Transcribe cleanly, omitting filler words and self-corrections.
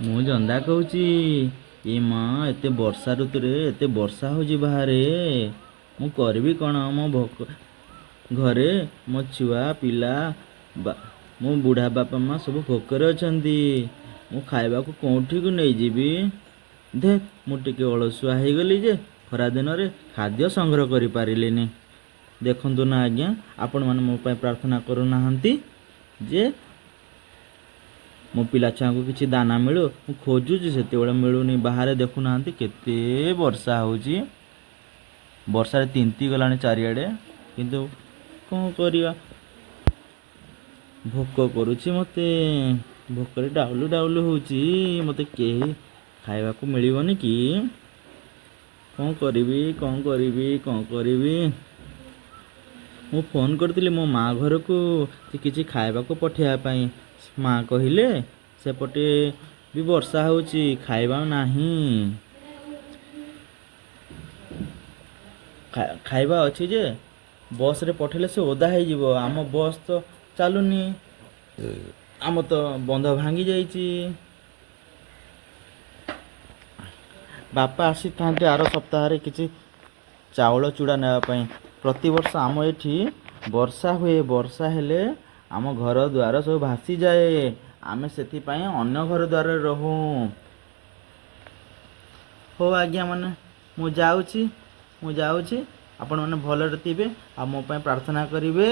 ମୁଁ ଜନ୍ଦା କହୁଛି। ଏ ମା ଏତେ ବର୍ଷା ଋତୁରେ ଏତେ ବର୍ଷା ହେଉଛି ବାହାରେ। ମୁଁ କରିବି କ'ଣ? ମୋ ଘରେ ମୋ ଛୁଆ ପିଲା ମୋ ବୁଢ଼ା ବାପା ମା ସବୁ ଭୋକରେ ଅଛନ୍ତି। ମୁଁ ଖାଇବାକୁ କେଉଁଠିକୁ ନେଇଯିବି? ଦେ ମୁଁ ଟିକେ ଅଳସୁଆ ହେଇଗଲି ଯେ ଖରାଦିନରେ ଖାଦ୍ୟ ସଂଗ୍ରହ କରିପାରିଲିନି। ଦେଖନ୍ତୁ ନା ଆଜ୍ଞା, ଆପଣମାନେ ମୋ ପାଇଁ ପ୍ରାର୍ଥନା କରୁନାହାନ୍ତି ଯେ ମୋ ପିଲା ଛୁଆଙ୍କୁ କିଛି ଦାନା ମିଳୁ। ମୁଁ ଖୋଜୁଛି ସେତେବେଳେ ମିଳୁନି। ବାହାରେ ଦେଖୁନାହାନ୍ତି କେତେ ବର୍ଷା ହେଉଛି। ବର୍ଷାରେ ତିନ୍ତି ଗଲାଣି ଚାରିଆଡ଼େ, କିନ୍ତୁ କ'ଣ କରିବା? ଭୋକ କରୁଛି ମୋତେ। ଭୋକରେ ଡାଉଲୁ ଡାଉଲୁ ହେଉଛି। ମୋତେ କେହି ଖାଇବାକୁ ମିଳିବନି କି? କ'ଣ କରିବି କ'ଣ କରିବି କ'ଣ କରିବି? ମୁଁ ଫୋନ୍ କରିଥିଲି ମୋ ମା ଘରକୁ କିଛି ଖାଇବାକୁ ପଠାଇବା ପାଇଁ। ମା କହିଲେ ସେପଟେ ବି ବର୍ଷା ହେଉଛି, ଖାଇବା ନାହିଁ। ଖାଇବା ଅଛି ଯେ ବସ୍ରେ ପଠାଇଲେ ସେ ଓଦା ହେଇଯିବ। ଆମ ବସ୍ ତ ଚାଲୁନି, ଆମ ତ ବନ୍ଧ ଭାଙ୍ଗି ଯାଇଛି। ବାପା ଆସିଥାନ୍ତେ ଆର ସପ୍ତାହରେ କିଛି ଚାଉଳ ଚୂଡ଼ା ନେବା ପାଇଁ। ପ୍ରତିବର୍ଷ ଆମ ଏଠି ବର୍ଷା ହୁଏ। ବର୍ଷା ହେଲେ ଆମ ଘର ଦ୍ୱାର ସବୁ ଭାସିଯାଏ। ଆମେ ସେଥିପାଇଁ ଅନ୍ୟ ଘର ଦ୍ୱାରରେ ରହୁ। ହଉ ଆଜ୍ଞା ମୁଁ ଯାଉଛି। ଆପଣମାନେ ଭଲରେ ଥିବେ ଆଉ ମୋ ପାଇଁ ପ୍ରାର୍ଥନା କରିବେ।